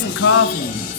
some coffee.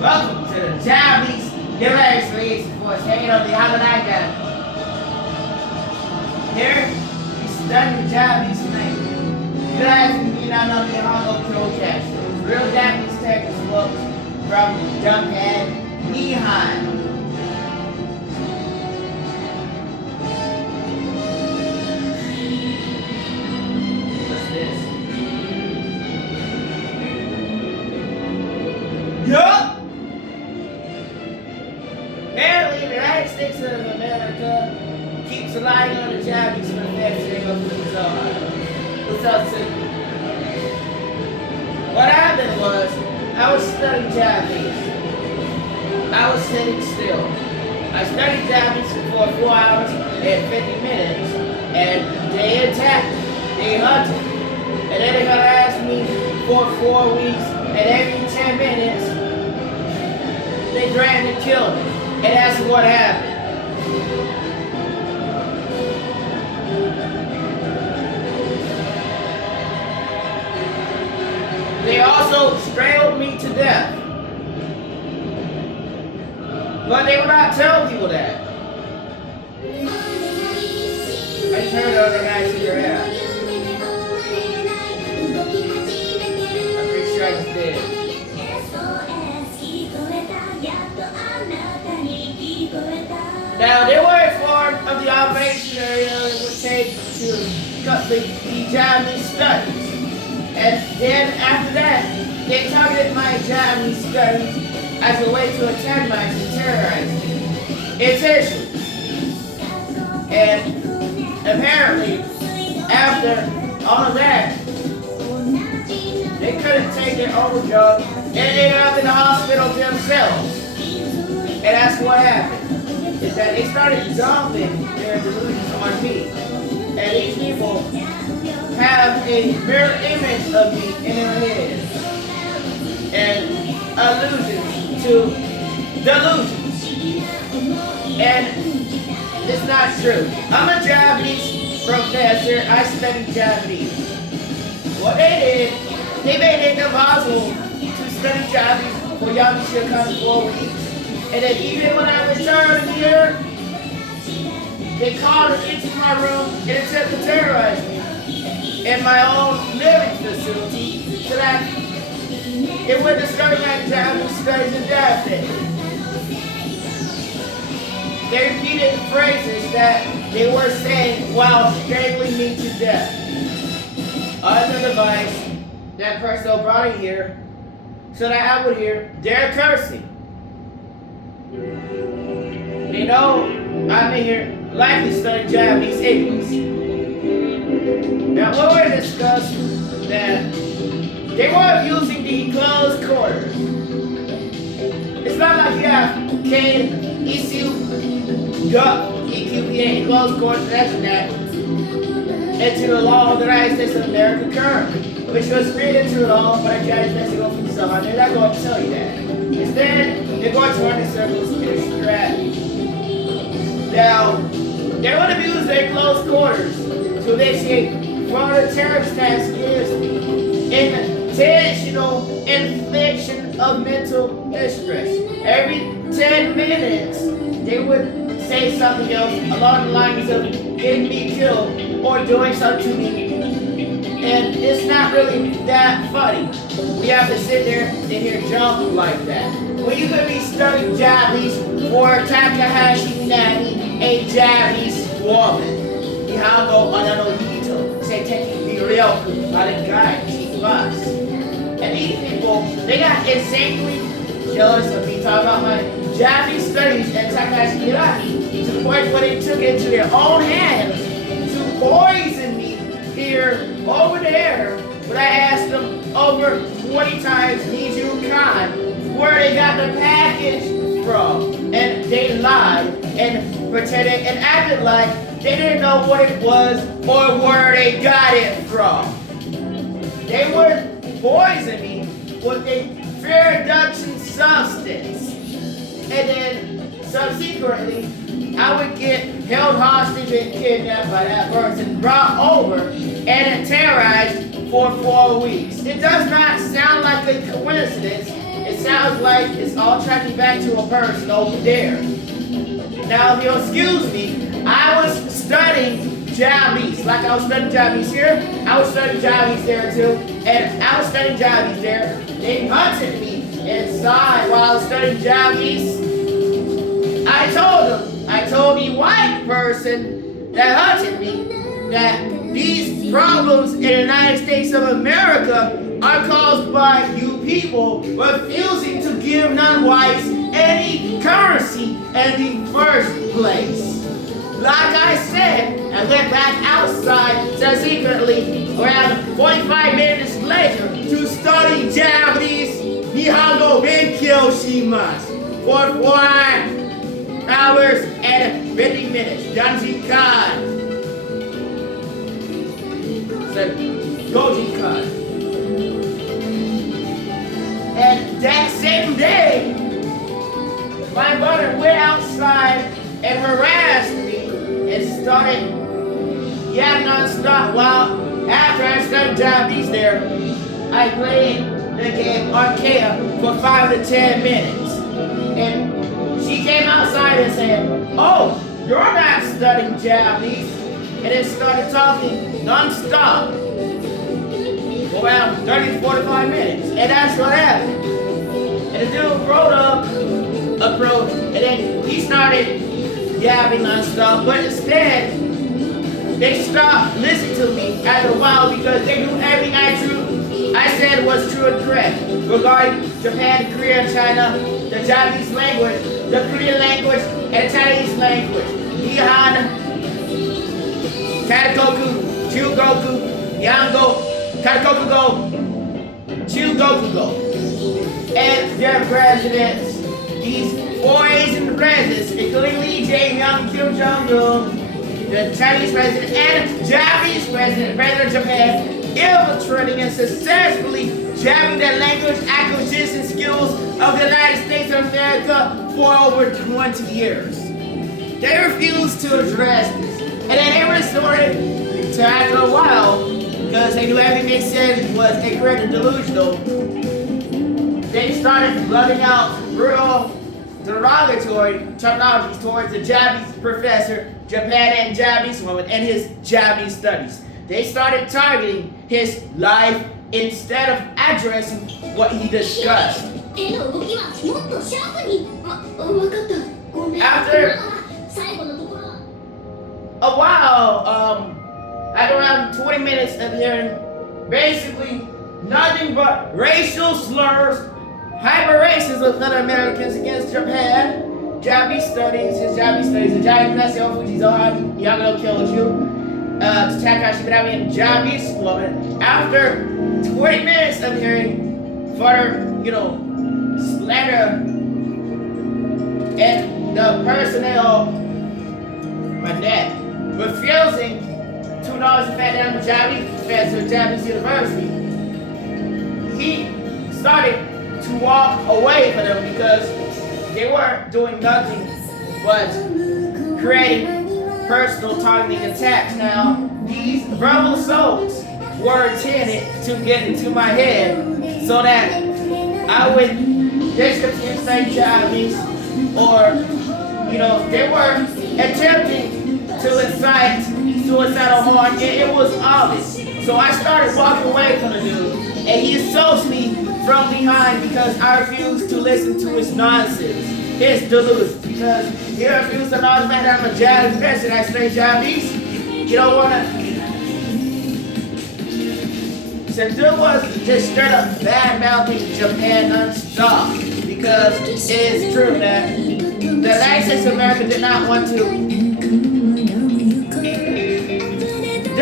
Welcome to the Japanese United States Force hanging on the Yamanaka. Here, we study Japanese language. Utilizing Minami Protest. Real Japanese textbooks from Japan, Nihon. Yup! Apparently, the United States of America keeps relying on the Japanese for manufacturing of the czar. What's up, Simple? What happened was, I was studying Japanese. I was sitting still. I studied Japanese for 4 hours and 50 minutes, and they attacked me. They hunted me. And then they're gonna ask me for 4 weeks, and every 10 minutes, they threatened to kill me. And that's what happened. They also strangled me to death. But they would not tell people that. I turned on the guy to your ass. I'm pretty sure I just did. Now, they were informed of the operation it would take to cut the Japanese studies. And then after that, they targeted my Japanese studies as a way to antagonize and terrorize me intentionally. And apparently, after all of that, they couldn't take their own drug and ended up in the hospital themselves. And that's what happened. Is that they started dumping their delusions on me. And these people have a mirror image of me in their heads. And allusions to delusions. And it's not true. I'm a Japanese professor. I study Japanese. What they did, they made it impossible to study Japanese for y'all to come 4 weeks. And then even when I returned here, they called it into my room and attempted to terrorize me in my own living facility so that it would disturb my Japanese studies and death. They repeated the phrases that they were saying while strangling me to death. Another device, that person brought it here so that I would hear their cursing. They know I'm in here likely studying Japanese English. Now, what we're discussing that they were using the closed quarters. It's not like you have K, ECU, GUP, EQPA, closed quarters, that's that, into the law of the United States of America currently, which was created into the law by the United States of America. They're not going to tell you that. Instead, they're going to run in circles in a strategy. Now, they're going to use their close quarters to initiate further terrorist attacks against me. Intentional infliction of mental distress. Every 10 minutes, they would say something else along the lines of getting me killed or doing something to me. And it's not really that funny. We have to sit there and hear jump like that. When you could be studying Japanese for Takahashi Minami, a Japanese woman. Nihongo anano hito, seiteki ryoku, arigai, chikimasu. And these people, they got insanely jealous of me talking about my Japanese studies at Takahashi Minami to the point where they took it into their own hands to poison me here, over there, but I asked them over 20 times, Niju Khan, where they got the package from. And they lied and pretended and acted like they didn't know what it was or where they got it from. They would poison me with a fear reduction substance. And then subsequently, I would get held hostage and kidnapped by that person, brought over, and terrorized for 4 weeks. It does not sound like a coincidence. It it sounds like it's all tracking back to a person over there. Now, if you'll excuse me, I was studying Japanese. Like I was studying Japanese here, I was studying Japanese there too. And I was studying Japanese there. They hunted me inside while I was studying Japanese. I told the white person that hunted me that these problems in the United States of America are caused by you people refusing to give non-whites any currency in the first place. Like I said, I went back outside so secretly around 45 minutes later to study Japanese Nihongo Benkyou Shimasu for 4 hours and 50 minutes. Janji-kan. Said Goji-kan. And that same day, my brother went outside and harassed me and started yapping non-stop while after I studied Japanese there, I played the game Arcade for 5 to 10 minutes. And she came outside and said, "Oh, you're not studying Japanese." And then started talking non-stop for around 30 to 45 minutes. And that's what happened. And the dude rode up, approached, and then he started yapping non-stop. But instead, they stopped listening to me after a while because they knew everything I said was true and correct regarding Japan, Korea, China, the Japanese language, the Korean language, and the Chinese language. Nihon, Katakoku, Chugoku, Yango, Katakoku go, Chugoku go. And their presidents, these 4 Asian presidents, including Lee Jae-myung, Kim Jong-un, the Chinese president, and Japanese president, president of Japan, infiltrating and successfully jamming the language acquisition skills of the United States of America for over 20 years. They refused to address this. And then they resorted to, after a while, because they knew everything they said was incorrect and delusional, they started blurting out real derogatory terminologies towards the Japanese professor, Japan and Japanese woman, and his Japanese studies. They started targeting his life instead of addressing what he discussed. After a while, at around 20 minutes of hearing basically nothing but racial slurs, hyper-racist with other Americans against Japan, Japanese studies, his Japanese studies, the Japanese Fujizohan, Yamano Kyoju, Takahashi, Minami, and Japanese woman. After 20 minutes of hearing further, slander and the personnel, my neck, refusing $2 to fat down the Japanese professor at Japanese University, he started to walk away from them because they weren't doing nothing but creating personal targeting attacks. Now, these verbal assaults were intended to get into my head so that I would discontinue studying Japanese, or, they were attempting to incite suicidal harm, and it was obvious. So I started walking away from the dude, and he assaults me from behind because I refused to listen to his nonsense, his delusions, because he refused to acknowledge that I'm a Japanese person. I study Japanese. You don't want to. So dude was just straight up bad-mouthing Japan non-stop, because it is true that the United States of America did not want to do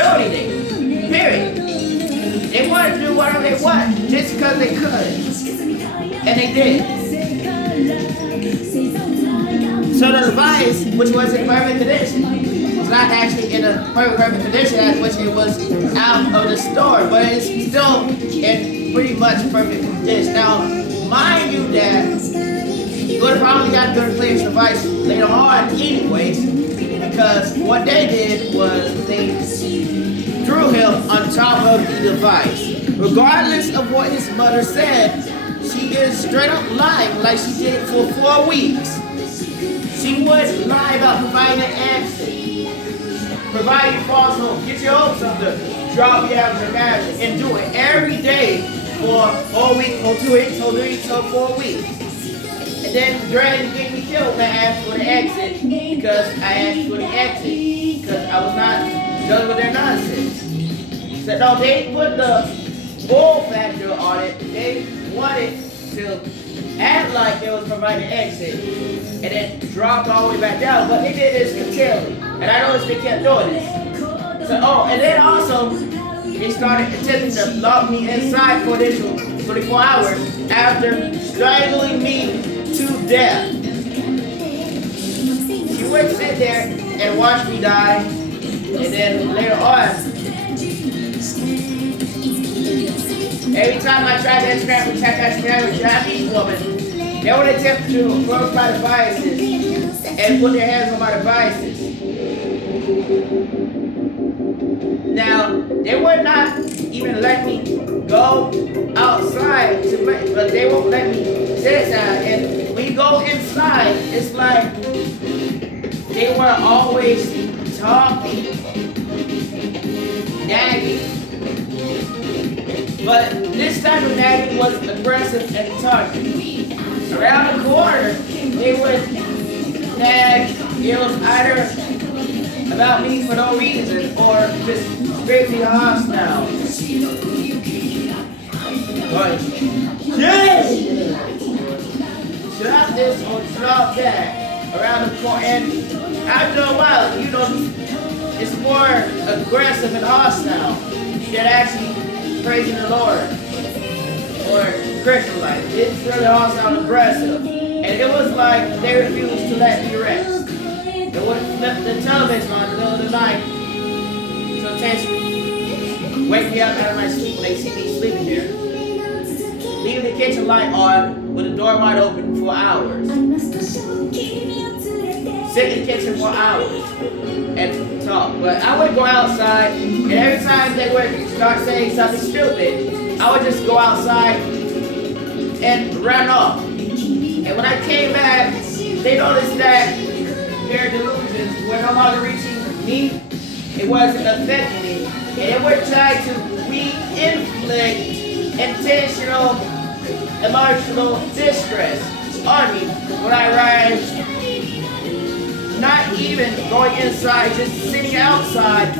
anything, period. They wanted to do whatever they want, just because they could. And they did. So the device, which was in perfect condition, was not actually in a perfect condition at which it was out of the store, but it's still in pretty much perfect condition. Now, mind you that you would have probably got to replace the device later on anyways, because what they did was they threw him on top of the device. Regardless of what his mother said, she is straight up lying like she did for 4 weeks. She would lie about providing an exit, providing false hope, get your hopes up to drop you out of your marriage, and do it every day for a whole week, or 2 weeks, or 3 weeks, or 4 weeks. And then during getting me killed, I asked for the exit because I asked for the exit because I was not done with their nonsense. So no, they put the bull factor on it. They wanted to act like they was providing an exit and then drop all the way back down, but they did this continually. And I noticed they kept doing this. So, and then also, they started attempting to lock me inside for additional 24 hours after strangling me to death. She would sit there and watch me die, and then later on, every time I tried to interact with Takahashi and with Japanese woman, they would attempt to close my devices and put their hands on my devices. Now, they would not even let me go outside to play, but they won't let me sit inside. And when you go inside, it's like they were always talking, nagging. But this type of nagging was aggressive and targeted. Around the corner, they would nag. It was either about me for no reason or just strictly hostile. But yes! Drop this or drop that around the corner. And after a while, you know, it's more aggressive and hostile than actually praising the Lord or Christian life. It's really hostile and aggressive. And it was like they refused to let me rest. They would flip the television on in the middle of the night to intentionally wake me up out of my sleep when they see me sleeping here. Leave the kitchen light on with the door wide open for hours. Sit in the kitchen for hours and talk. But I would go outside, and every time they would start saying something stupid, I would just go outside and run off. And when I came back, they noticed that their delusions were no longer reaching me. It wasn't affecting me. And they would try to re-inflict intentional emotional distress on me when I arrived. Not even going inside, just sitting outside,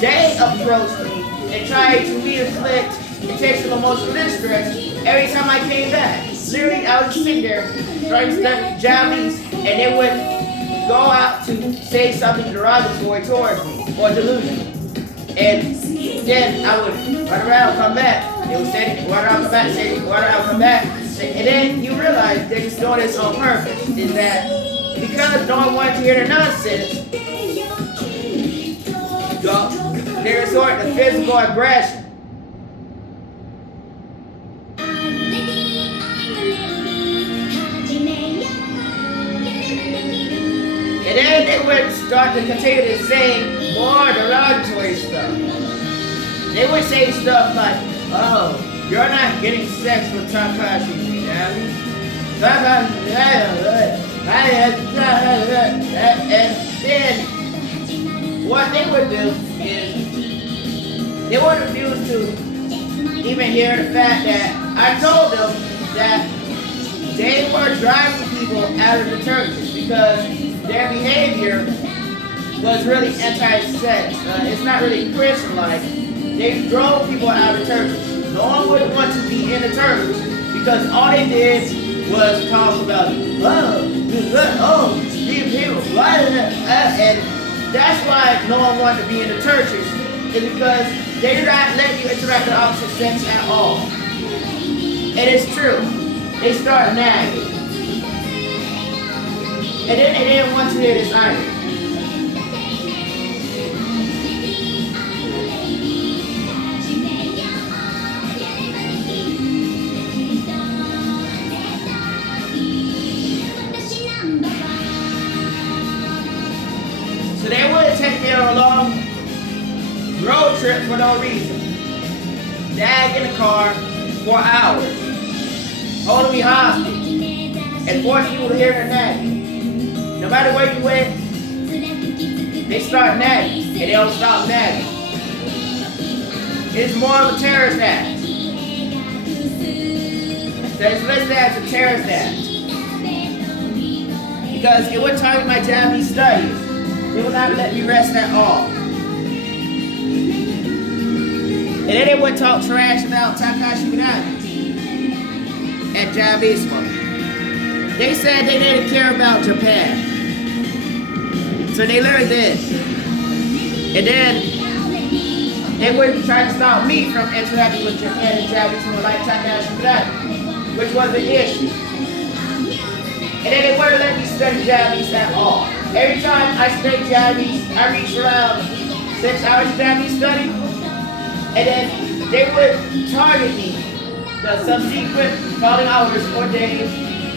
they approached me and tried to re-inflict intentional emotional distress every time I came back. Literally, I was sitting there trying to study Japanese, and they would go out to say something derogatory towards me or delusional. And then I would run around, come back. They would say, run around, come back, say, run around, come back. And then you realize they're just doing this on purpose. Is that because no one wanted to hear the nonsense, they resort to physical aggression. And then they would start to continue to say more derogatory stuff. They would say stuff like, oh, you're not getting sex with Takahashi, Minami. And then what they would do is they would refuse to even hear the fact that I told them that they were driving people out of the churches because their behavior was really anti-sex. It's not really Christian-like. They drove people out of churches. No one would want to be in the church because all they did was talk about, these people, and that's why no one wanted to be in the churches, is because they're not letting you interact with the opposite sex at all. And it's true. They start nagging. And then they didn't want to hear this either. So they would take me on a long road trip for no reason. Nag in the car for hours. holding me hostage, and forcing people to hear their nagging. No matter where you went, they start nagging, and they don't stop nagging. It's more of a terrorist act. So it's listed as a terrorist act. Because it would target my Japanese studies. They would not let me rest at all. And then they would talk trash about Takahashi Minami at Japanese school. They said they didn't care about Japan. So they literally did. And then they would try to stop me from interacting with Japan and Japanese school like Takahashi Minami, which was an issue. And then they wouldn't let me study Japanese at all. Every time I studied Japanese, I reached around 6 hours of Japanese study. And then they would target me the subsequent following hours or days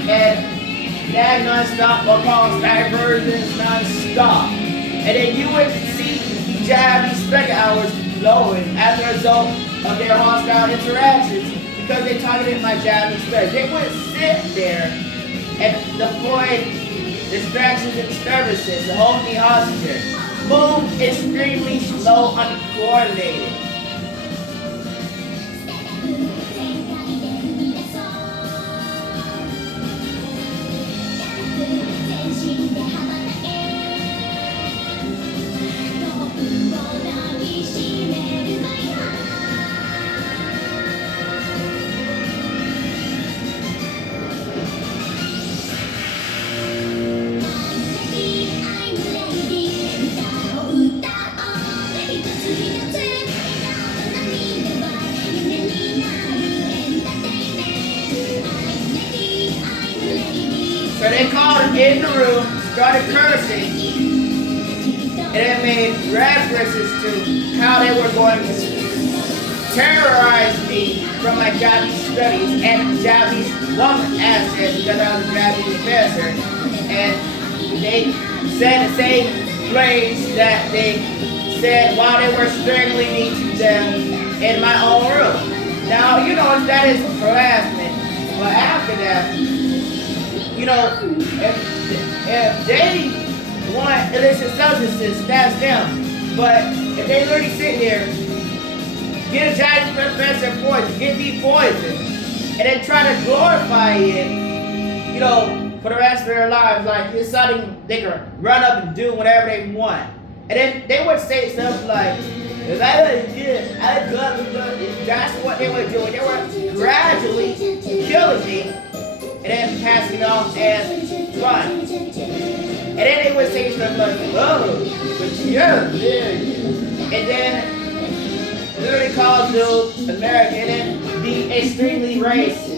and nag non-stop or cause diversions non-stop. And then you would see the Japanese study hours lowering as a result of their hostile interactions because they targeted my Japanese study. They would sit there and deploy distractions and disturbances to hold me hostage. Move extremely slow, uncoordinated. So they called him in the room, started cursing, and then made references to how they were going to terrorize me from my Japanese studies and Japanese woman assets because I was a Japanese professor. And they said the same phrase that they said while they were strangling me to them in my own room. Now, you know, that is harassment. But after that, you know, if they want illicit substances, that's them. But if they literally sit here, get a Japanese professor poison, get me poison, and then try to glorify it, you know, for the rest of their lives, like it's something they can run up and do whatever they want. And then they would say stuff like, if I was good, I got it. That's what they were doing. They were gradually killing me and then passing it off as fun. And then they would say stuff like, oh, but yeah. And then literally call dude American and then be extremely racist.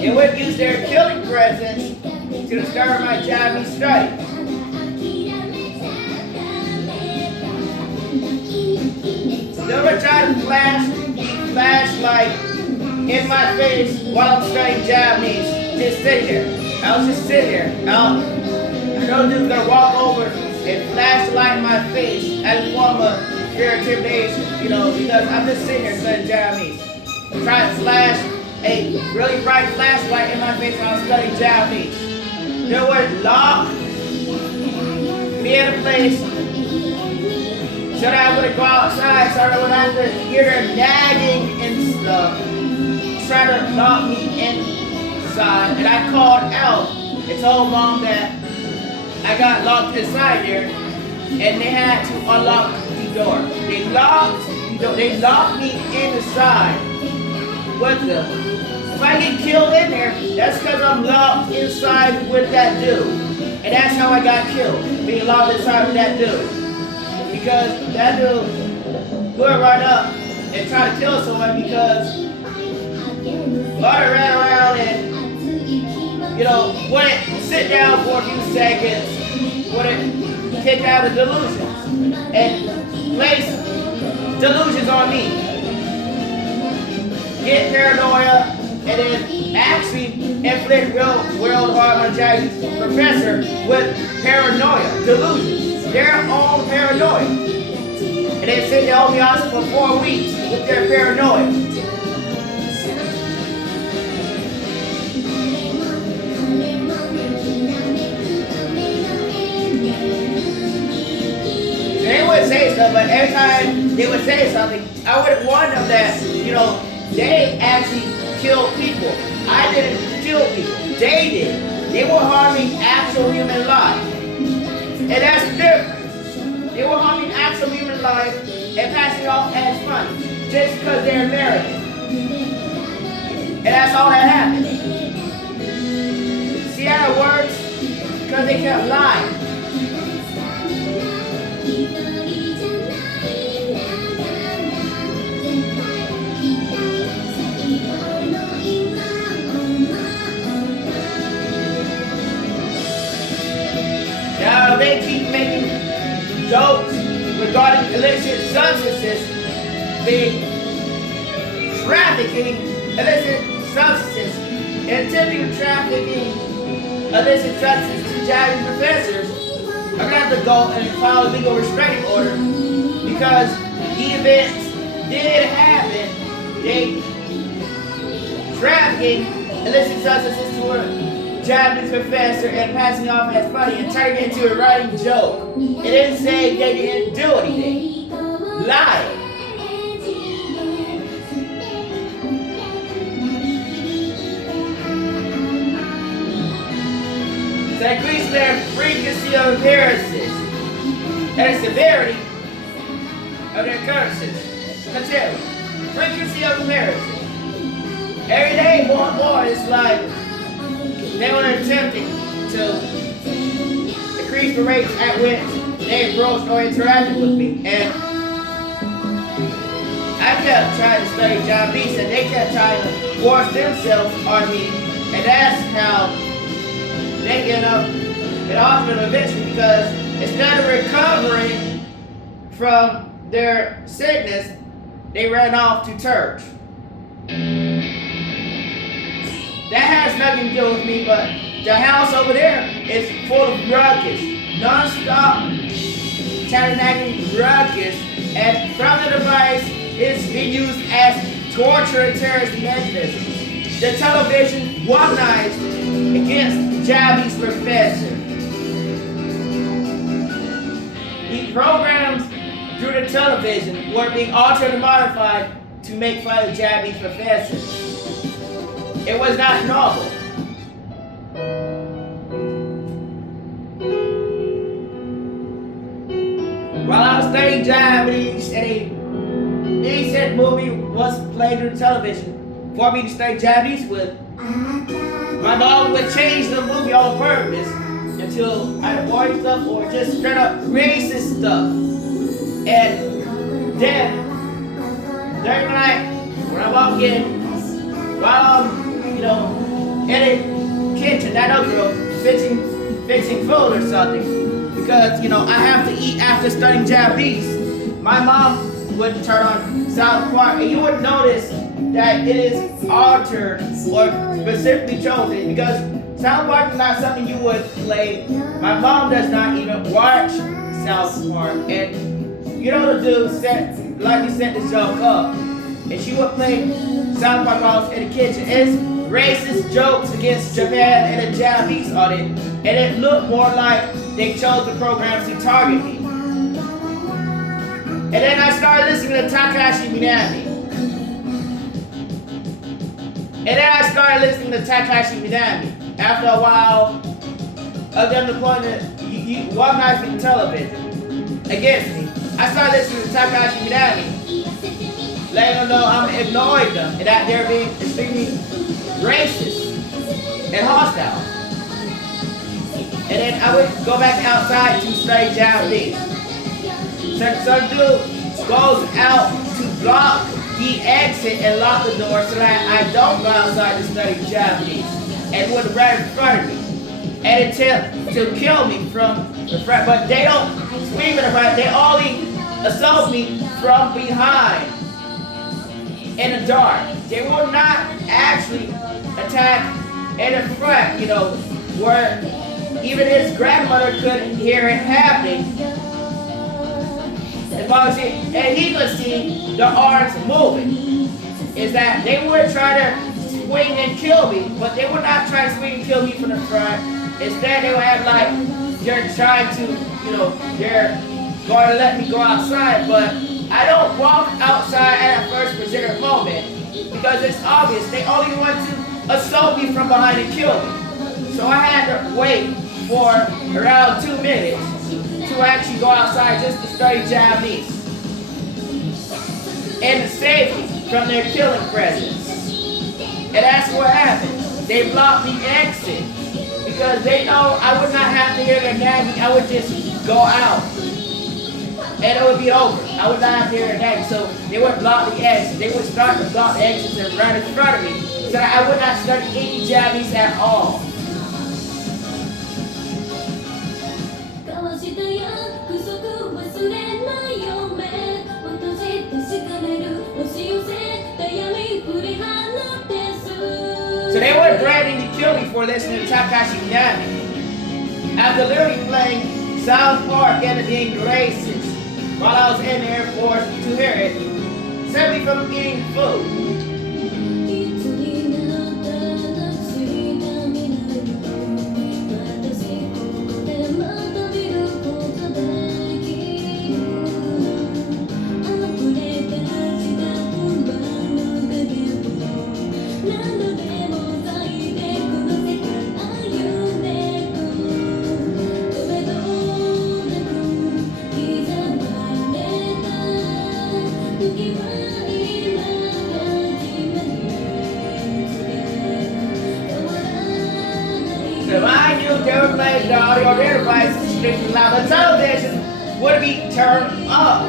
They would use their killing presence to discover my Japanese studies. They would try to flash flashlight in my face while I'm studying Japanese. Just sit here. I was just sitting here. I know dude's gonna walk over and flash the light in my face as a form of fear intimidation, you know, because I'm just sitting here studying Japanese. I'm trying to flash a really bright flashlight in my face while I'm studying Japanese. They would lock me in a place so that I wouldn't go outside, so I wouldn't have to hear their nagging and stuff, trying to lock me inside. And I called out and told mom that I got locked inside there, and they had to unlock the door. They locked the door. They locked me inside with them. If I get killed in there, that's because I'm locked inside with that dude. And that's how I got killed, being locked inside with that dude. Because that dude would run up and try to kill someone because Butter ran around and, you know, wouldn't sit down for a few seconds, wouldn't kick out the delusions, and place delusions on me. Get paranoia, and then actually inflict world harm on a Japanese professor with paranoia, delusions, their own paranoia. And they said they held me hostage for 4 weeks with their paranoia. They would say stuff, but every time they would say something, I would warn them that, they actually killed people. I didn't kill people. They did. They were harming actual human life. And that's the difference. They were harming actual human life and passing it off as funny just because they're American. And that's all that happened. See how it works? Because they kept lying. Now they keep making jokes regarding illicit substances being trafficking illicit substances and attempting trafficking illicit substances to Japanese professors are going to have to go and file a legal restraining order because the events did happen. They trafficking illicit substances to a Japanese professor and passing it off as funny and turning it into a running joke. It didn't say they didn't do anything. Lying. To increase their frequency of appearances and the severity of their occurrences. Consider frequency of appearances. Every day more and more it's like they were attempting to increase the rates at which they approached or interacted with me. And I kept trying to study Japanese and they kept trying to force themselves on me. And that's how they ended up in the hospital eventually because instead of recovering from their sickness, they ran off to church. That has nothing to do with me, but the house over there is full of ruckus, non-stop tabernacle ruckus, and from the device it's being used as torture and terrorist mechanisms. The television weaponized against Japanese professors. The programs through the television were being altered and modified to make fun of Japanese professors. It was not novel. While I was studying Japanese, a decent movie was played on television for me to study Japanese with. My mom would change the movie on purpose until either boring stuff or just straight up racist stuff. And then, during the night, when I walk in, while I'm in the kitchen, that other girl fixing food or something, because I have to eat after studying Japanese. My mom would turn on South Park, and you would notice that it is altered or specifically chosen because South Park is not something you would play. My mom does not even watch South Park, and the dude set this joke up, and she would play South Park while I was in the kitchen. It's racist jokes against Japan and the Japanese on it, and it looked more like they chose the programs to target me. And then I started listening to Takahashi Minami. After a while of them deploying one knife in television against me, I started listening to Takahashi Minami, letting them know I'm ignoring them and that they're being extremely racist and hostile. And then I would go back outside to study Japanese. Some dude goes out to block the exit and lock the door so that I don't go outside to study Japanese, and would right in front of me and attempt to kill me from the front. But they don't scream in the front, they only assault me from behind. in the dark. They will not actually attack in the front, where even his grandmother could hear it happening. And he could see the arms moving. Is that they would try to swing and kill me, but they would not try to swing and kill me from the front. Instead, they would have like, they're trying to, they're going to let me go outside, but I don't walk outside at a first particular moment because it's obvious they only want to assault me from behind and kill me. So I had to wait for around 2 minutes to actually go outside just to study Japanese and to save me from their killing presence. And that's what happened. They blocked the exit because they know I would not have to hear their nagging. I would just go out and it would be over. I would not have to hear their nagging. So they would block the exit. They would start to block the exits and right in front of me so that I would not study any Japanese at all. So they were threatening to kill me for listening to Takahashi Minami. After literally playing South Park and being racist while I was in the Air Force to hear it, simply from eating food. If I knew they were playing the audio on their devices strictly loud, the television would be turned up.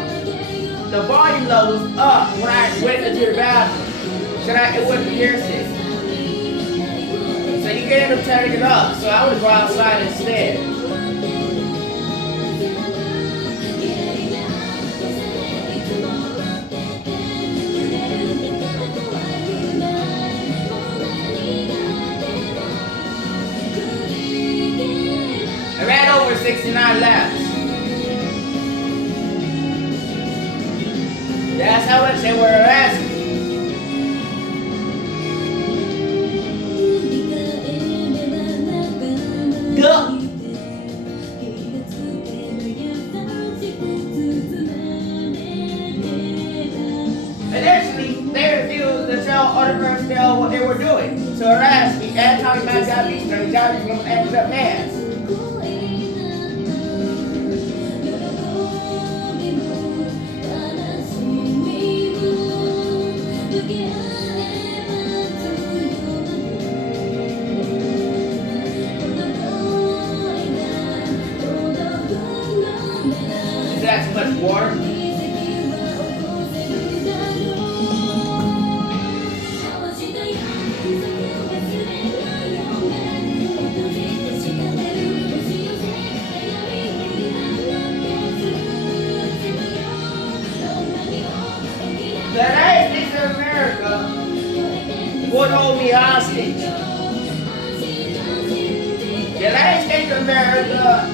The volume level was up when I went into the bathroom, so that it wouldn't pierce it. So you can end up turning it up, so I would go outside instead. I ran over 69 laps. That's how much they were asking. Go! Initially, they refused to tell other personnel what they were doing. So harassed me and talking about Japanese from Japan. That's much water. The United States of America would hold me hostage. The United States of America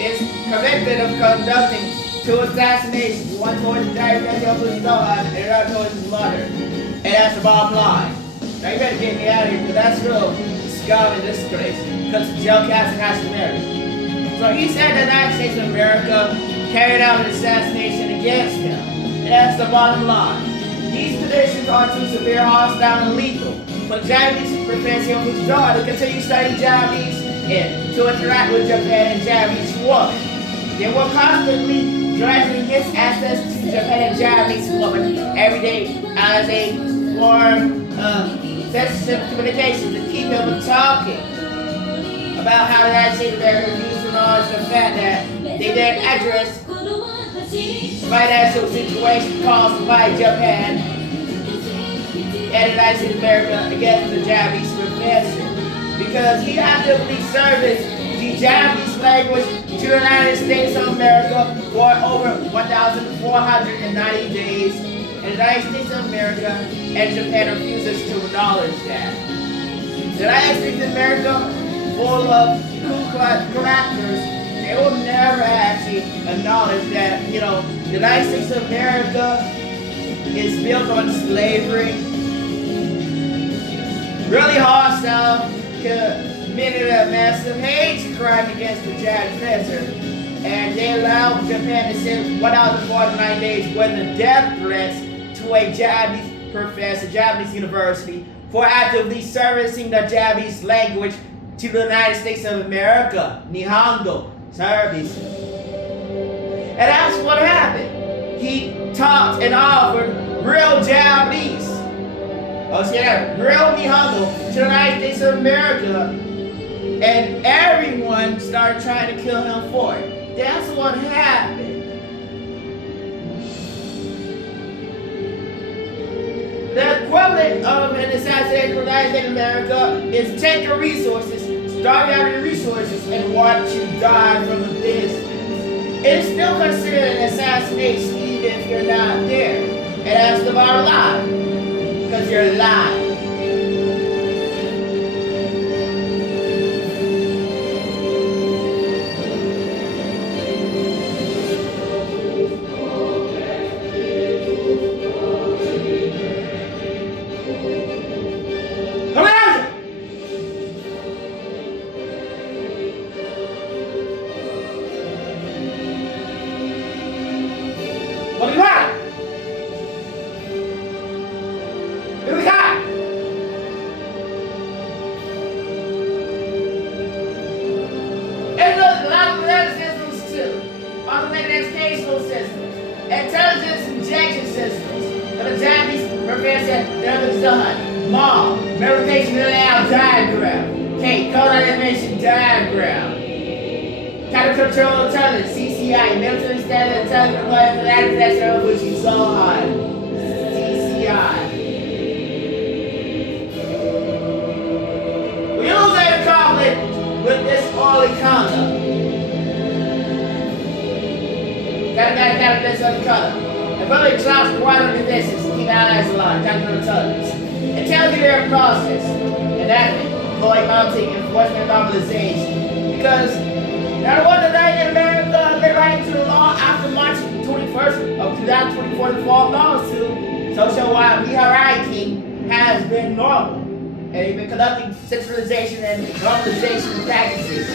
is convicted of conducting two assassinations, one towards the director of his daughter and another towards his mother. And that's the bottom line. Now you better get me out of here because that's real scum and disgrace because Joe Takahashi married. So he said the United States of America carried out an assassination against him. And that's the bottom line. These conditions are too severe, hostile, and lethal for the Japanese professor of his daughter to continue studying Japanese and to interact with Japan and Japanese women. They were constantly dragging his access to Japan and Japanese women every day as a form of sensitive communication to keep him talking about how the United States of America refused to acknowledge the fact that they didn't address the financial situation caused by Japan and the United States of America against the Japanese professor. Because he actively serviced the Japanese language to the United States of America for over 1,490 days the United States of America and Japan refuses to acknowledge that. The United States of America, full of Ku Klux Klaners, they will never actually acknowledge that, the United States of America is built on slavery, really hostile, committed a massive hate crime against the Japanese professor, and they allowed Japan to send 1,049 days worth of death threats to a Japanese professor, Japanese university, for actively servicing the Japanese language to the United States of America, Nihongo service. And that's what happened. He talked and offered real Japanese, real Nihongo to the United States of America, and everyone started trying to kill him for it. That's what happened. The equivalent of an assassination for the United States of America is take your resources, starve out your resources, and watch you die from a distance. It is still considered an assassination even if you're not there. And that's the bottom line, because you're lying. What do you got? What do we got? And look, a lot of other systems too. Automated educational systems, intelligence injection systems. And the Japanese professor never done. Mom, meditation layout diagram. Okay, color animation diagram. Kind of control intelligence, CCI, military standard intelligence for that professor, which is so hard. CCI. We use a conflict with this early conduct. Got this other color. And public drops the water defenses, keep allies alive, technical intelligence. Intelligent process, enactment, going mounting, enforcement normalization. Because now, what the United America led right into the law after March 21st of 2024, the fall laws to social-wide rehierarchy has been normal. And they've been conducting centralization and globalization practices.